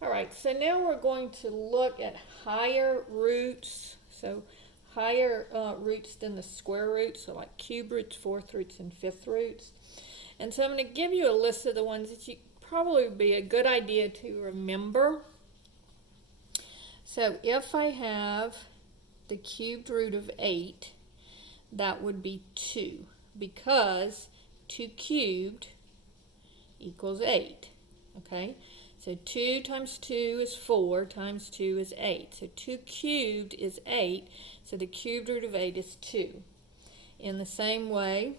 All right, so now we're going to look at higher roots. So higher roots than the square roots, so like cube roots, fourth roots, and fifth roots. And so I'm going to give you a list of the ones that you probably would be a good idea to remember. So if I have the cubed root of 8, that would be 2, because 2 cubed equals 8. Okay? So 2 times 2 is 4, times 2 is 8. So 2 cubed is 8, so the cubed root of 8 is 2. In the same way,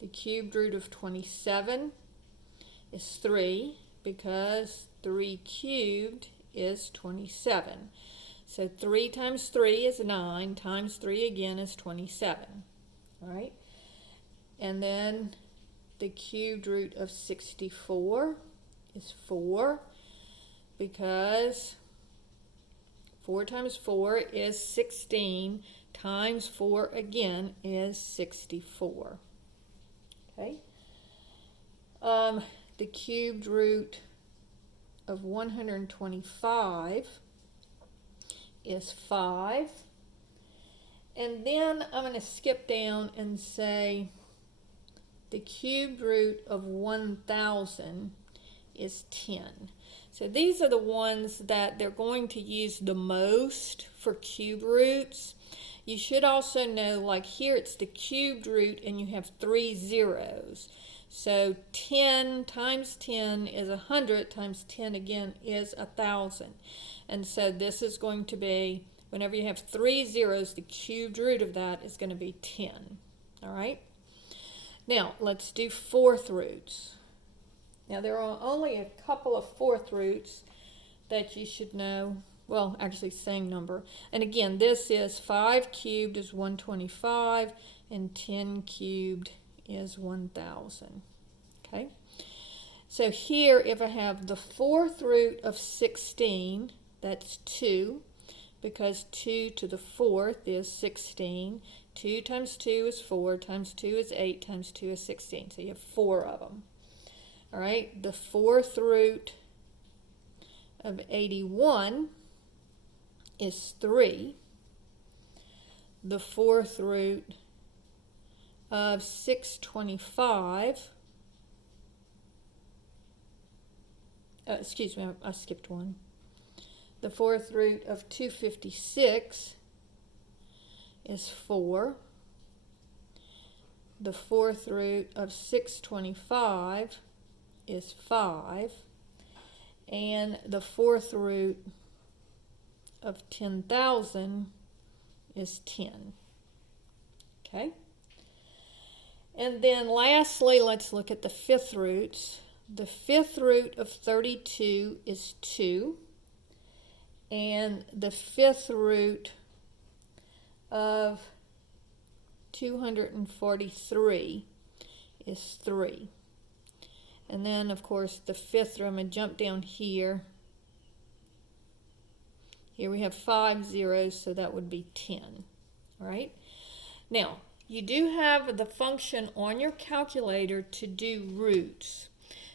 the cubed root of 27 is 3, because 3 cubed is 27. So 3 times 3 is 9, times 3 again is 27. All right? And then the cubed root of 64 is 4, because 4 times 4 is 16, times 4 again is 64. Okay? The cubed root of 125 is 5. And then I'm going to skip down and say the cubed root of 1000 is 10. So these are the ones that they're going to use the most for cube roots. You should also know, like here it's the cubed root and you have 3 zeros. So 10 times 10 is 100, times 10 again is 1,000. And so this is going to be, whenever you have 3 zeros, the cubed root of that is going to be 10. All right? Now, let's do fourth roots. Now, there are only a couple of fourth roots that you should know. Well, actually, same number. And again, this is 5 cubed is 125, and 10 cubed is 1,000. Okay? So here, if I have the fourth root of 16, that's 2, because 2 to the fourth is 16. 2 times 2 is 4, times 2 is 8, times 2 is 16. So you have 4 of them. All right, the fourth root of 81 is 3. The fourth root of 625, excuse me, I skipped one. The fourth root of 256 is 4. The fourth root of 625 is 5. And the fourth root of 10,000 is 10. Okay? And then lastly, let's look at the fifth roots. The fifth root of 32 is 2. And the fifth root of 243 is 3. And then, of course, the fifth root, I'm going to jump down here. Here we have 5 zeros, so that would be 10. All right? Now, you do have the function on your calculator to do roots.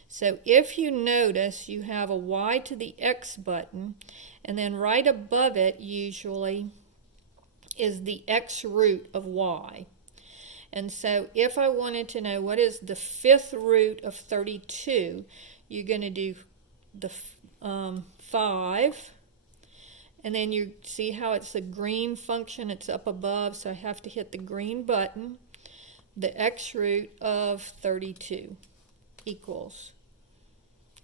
So if you notice, you have a y to the x button, and then right above it, usually, is the x root of y. And so if I wanted to know what is the fifth root of 32, you're going to do the 5. And then you see how it's a green function, it's up above, so I have to hit the green button. The x root of 32 equals,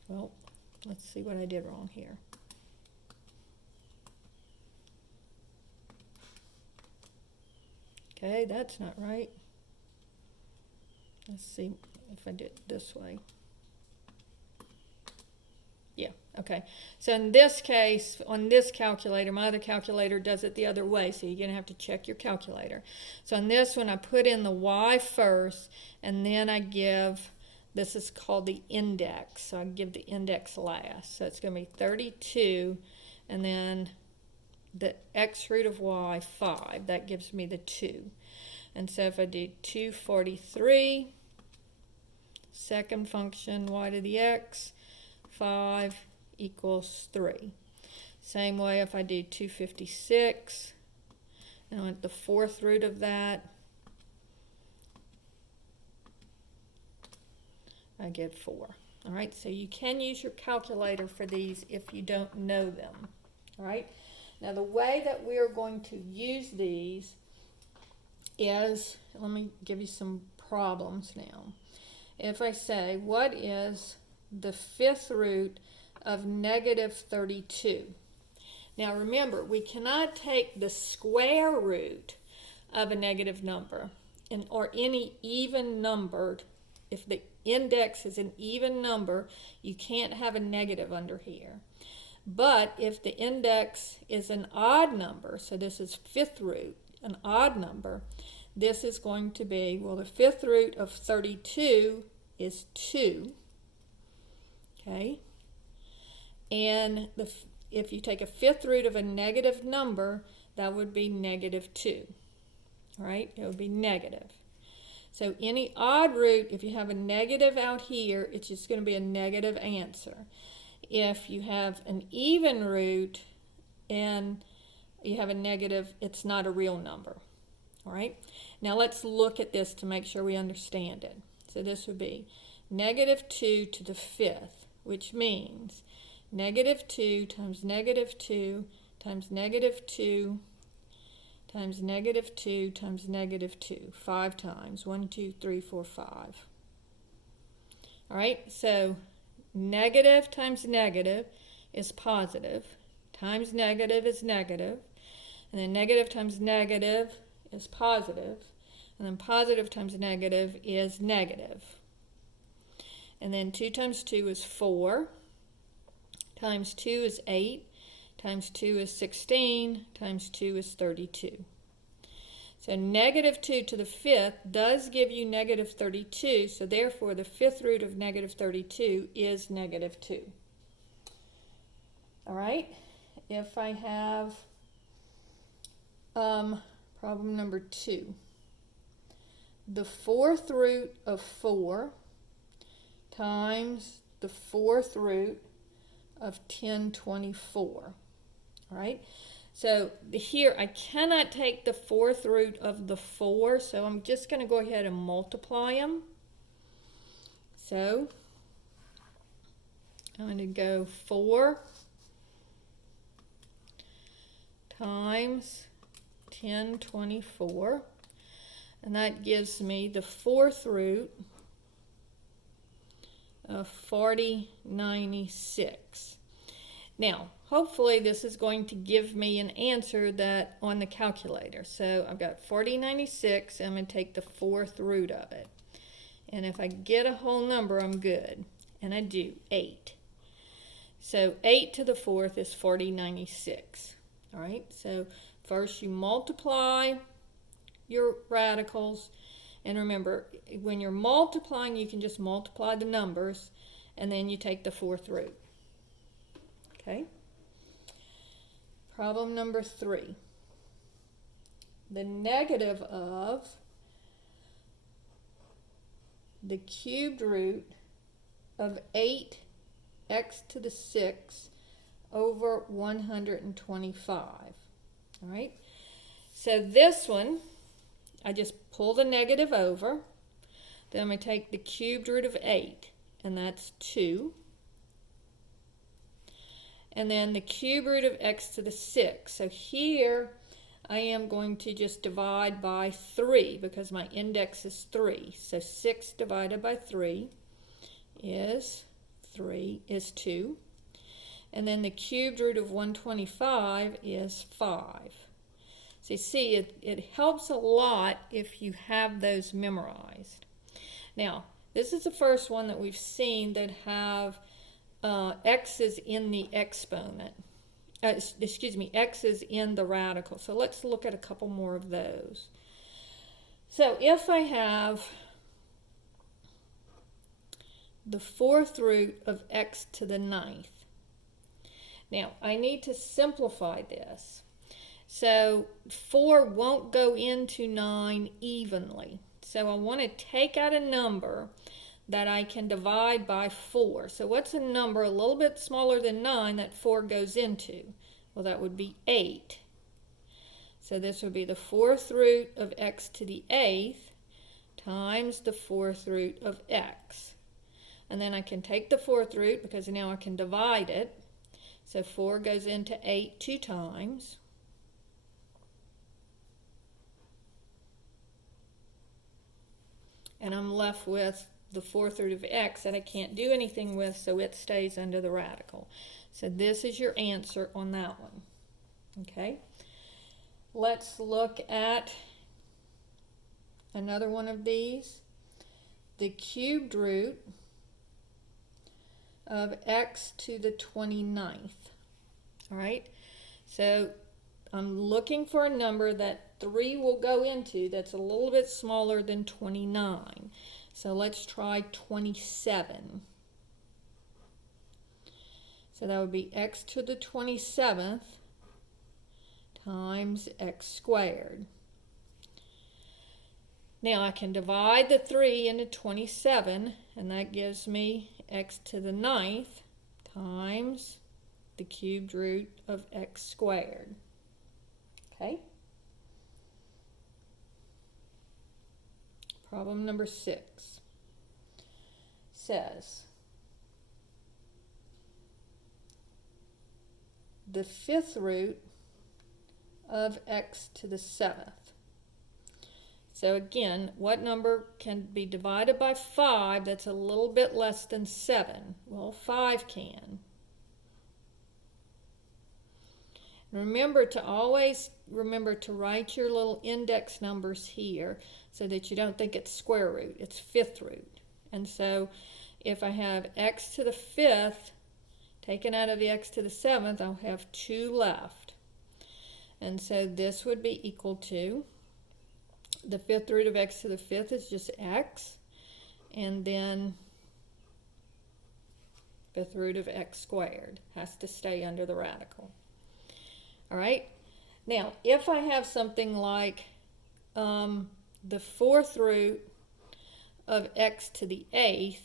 well, let's see what I did wrong here. Okay, that's not right. Let's see if I did it this way. Yeah, okay. So in this case, on this calculator, my other calculator does it the other way, so you're going to have to check your calculator. So on this one, I put in the y first, and then I give, this is called the index, so I give the index last. So it's going to be 32, and then the x root of y, 5. That gives me the 2. And so if I do 243, second function, y to the x, 5 equals 3. Same way if I do 256, and I want the fourth root of that, I get 4. All right, so you can use your calculator for these if you don't know them. All right, now the way that we are going to use these is, let me give you some problems now. If I say, what is the fifth root of negative 32? Now remember, we cannot take the square root of a negative number or any even numbered. If the index is an even number, you can't have a negative under here. But if the index is an odd number, so this is fifth root, an odd number, this is going to be, well, the fifth root of 32 is 2, okay? And if you take a fifth root of a negative number, that would be negative 2, all right? It would be negative. So any odd root, if you have a negative out here, it's just going to be a negative answer. If you have an even root and you have a negative, it's not a real number. All right, now let's look at this to make sure we understand it. So this would be negative 2 to the fifth, which means negative 2 times negative 2 times negative 2 times negative 2 times negative 2, 5 times. 1, 2, 3, 4, 5. All right, so negative times negative is positive, times negative is negative, and then negative times negative is positive, and then positive times negative is negative. And then 2 times 2 is 4, times 2 is 8, times 2 is 16, times 2 is 32. So negative 2 to the fifth does give you negative 32, so therefore the fifth root of negative 32 is negative 2. All right, if I have problem number 2, the fourth root of 4 times the fourth root of 1024. All right, so here I cannot take the fourth root of the 4, so I'm just going to go ahead and multiply them. So I'm going to go 4 times 1024, and that gives me the fourth root of 4096. Now, hopefully this is going to give me an answer that on the calculator. So I've got 4096, I'm going to take the fourth root of it. And if I get a whole number, I'm good. And I do, 8. So 8 to the fourth is 4096. All right, so first you multiply your radicals. And remember, when you're multiplying, you can just multiply the numbers, and then you take the fourth root. Okay? Problem number 3. The negative of the cubed root of 8x to the 6 over 125. All right? So this one, I just pull the negative over. Then I'm going to take the cubed root of 8, and that's 2. And then the cube root of x to the 6. So here I am going to just divide by 3 because my index is 3. So 6 divided by 3 is 2. And then the cubed root of 125 is 5. So you see, it helps a lot if you have those memorized. Now, this is the first one that we've seen that have x's in the exponent. X is in the radical. So let's look at a couple more of those. So if I have the fourth root of x to the 9th, now I need to simplify this. So 4 won't go into 9 evenly. So I want to take out a number that I can divide by 4. So what's a number a little bit smaller than 9 that 4 goes into? Well, that would be 8. So this would be the 4th root of x to the 8th times the 4th root of x. And then I can take the 4th root because now I can divide it. So 4 goes into 8 2 times. And I'm left with the 4th root of x that I can't do anything with, so it stays under the radical. So this is your answer on that one. Okay? Let's look at another one of these. The cubed root of x to the 29th. All right? So I'm looking for a number that 3 will go into that's a little bit smaller than 29. So let's try 27. So that would be x to the 27th times x squared. Now I can divide the 3 into 27, and that gives me x to the 9th times the cubed root of x squared. Okay? Problem number 6 says the 5th root of x to the 7th. So again, what number can be divided by 5 that's a little bit less than 7? Well, 5 can. Remember to always write your little index numbers here so that you don't think it's square root. It's 5th root. And so if I have x to the 5th taken out of the x to the 7th, I'll have 2 left. And so this would be equal to the 5th root of x to the 5th is just x, and then 5th root of x squared has to stay under the radical. All right, now if I have something like the 4th root of x to the 8th,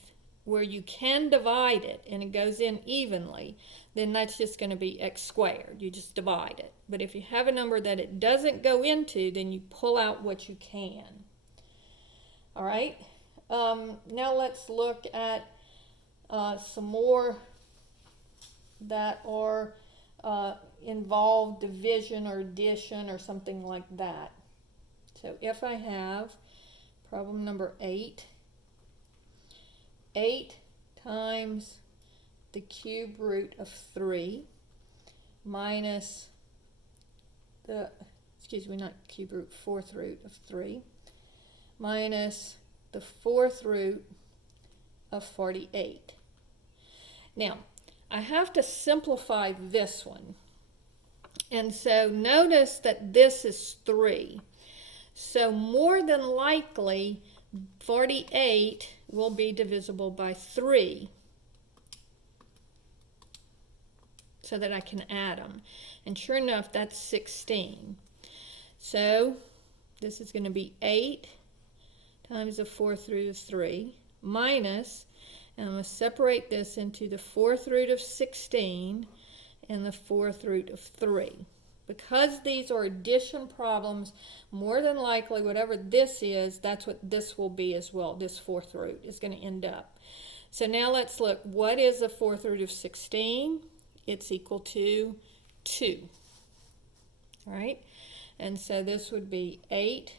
where you can divide it and it goes in evenly, then that's just going to be x squared. You just divide it. But if you have a number that it doesn't go into, then you pull out what you can. All right, now let's look at some more that are involve division or addition or something like that. So if I have problem number 8, 8 times the cube root of 3 minus the, not cube root, 4th root of 3 minus the 4th root of 48. Now, I have to simplify this one. And so notice that this is 3. So more than likely, 48 will be divisible by 3 so that I can add them. And sure enough, that's 16. So this is going to be 8 times the 4th root of 3 minus, and I'm going to separate this into the 4th root of 16 and the 4th root of 3. Because these are addition problems, more than likely whatever this is, that's what this will be as well. This 4th root is going to end up. So now let's look. What is the 4th root of 16? It's equal to 2. All right? And so this would be 8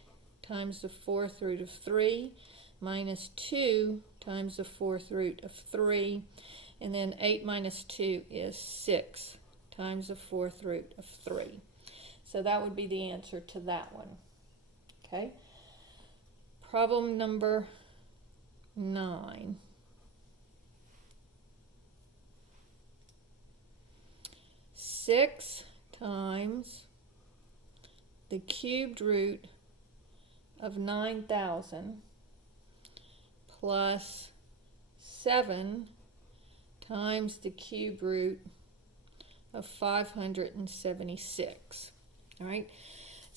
times the 4th root of 3 minus 2 times the 4th root of 3. And then 8 minus 2 is 6 times the 4th root of 3. So that would be the answer to that one. Okay? Problem number 9. 6 times the cubed root of 9,000 plus 7 times the cube root of 576. All right,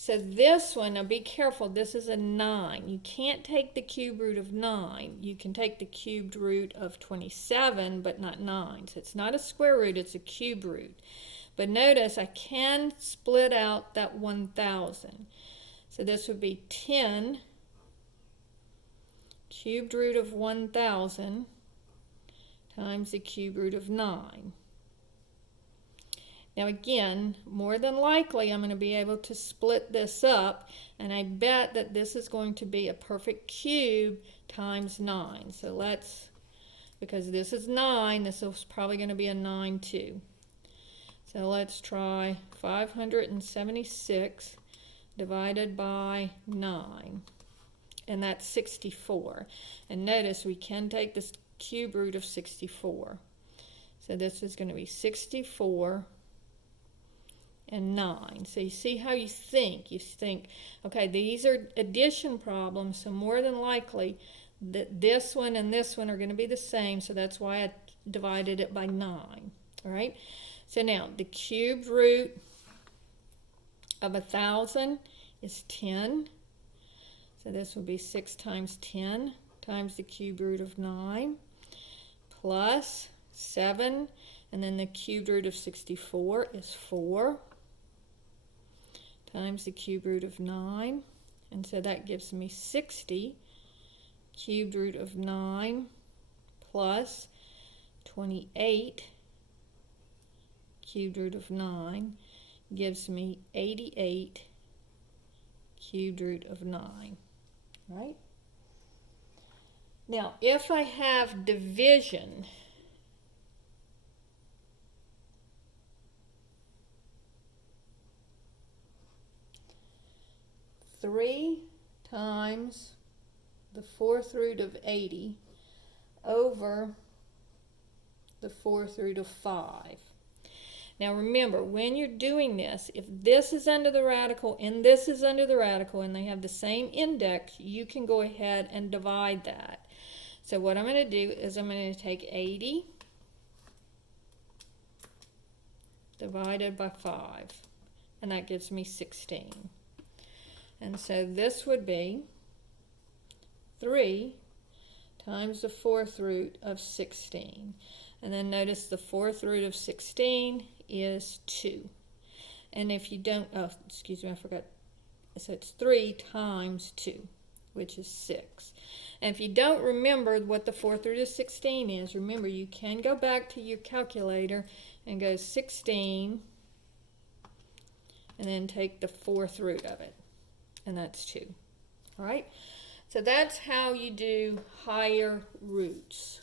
So this one, now be careful, this is a 9. You can't take the cube root of 9. You can take the cubed root of 27, but not 9. So it's not a square root, it's a cube root. But notice I can split out that 1,000. So this would be 10 cubed root of 1,000 times the cube root of 9. Now again, more than likely I'm going to be able to split this up, and I bet that this is going to be a perfect cube times 9. So let's, because this is 9, this is probably going to be a 9 too. So let's try 576 divided by 9, and that's 64. And notice we can take this cube root of 64. So this is going to be 64 and 9. So you see how you think. You think, okay, these are addition problems, so more than likely that this one and this one are going to be the same, so that's why I divided it by 9. All right? So now, the cubed root of 1,000 is 10. So this will be 6 times 10 times the cube root of 9 plus 7, and then the cubed root of 64 is 4 times the cube root of 9, and so that gives me 60 cubed root of 9 plus 28 cubed root of 9 gives me 88 cubed root of 9, right? Now, if I have division, three times the fourth root of 80 over the fourth root of 5. Now remember, when you're doing this, if this is under the radical and this is under the radical and they have the same index, you can go ahead and divide that. So what I'm going to do is I'm going to take 80 divided by 5, and that gives me 16. And so this would be 3 times the fourth root of 16. And then notice the fourth root of 16 is 2. And if you don't, oh, excuse me, I forgot. So it's 3 times 2, which is 6. And if you don't remember what the fourth root of 16 is, remember you can go back to your calculator and go 16 and then take the fourth root of it. And that's 2. All right? So that's how you do higher roots.